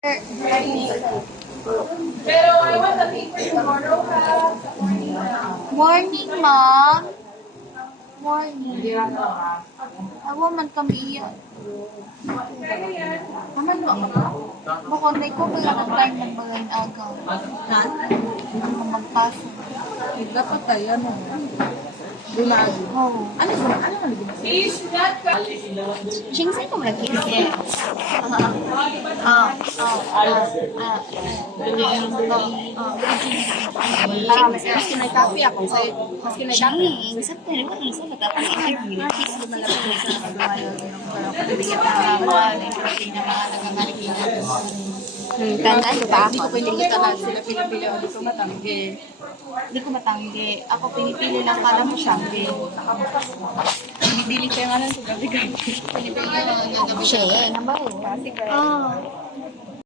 Pero I want the paper tomorrow, ha? Morning, ma'am. Morning. Awa man kami iyan. Aman mo. Baka may ko kaya ng time ng mga agaw. Ano magpasok. Dapat tayo, ano? Bumago. Oo. Ano ang Please, not Chingsay ko lagi. Maski may coffee ako. Maski may coffee. Ching, sa pero ko sa tapos interview. Artist mo lang po sa dumayo ng pagbibigat na mga nagkakarikin. Tandaan ko pa Hindi ko ako. pinilitan lang sila pinipili o dito matanggi. Hindi ko matanggi. Ako pinipili lang para mo siyanggi. Bibili kayo nga lang sa gabi-gabi. Pinipili lang ang gabi. Siya, nabaw. Kasi Ah.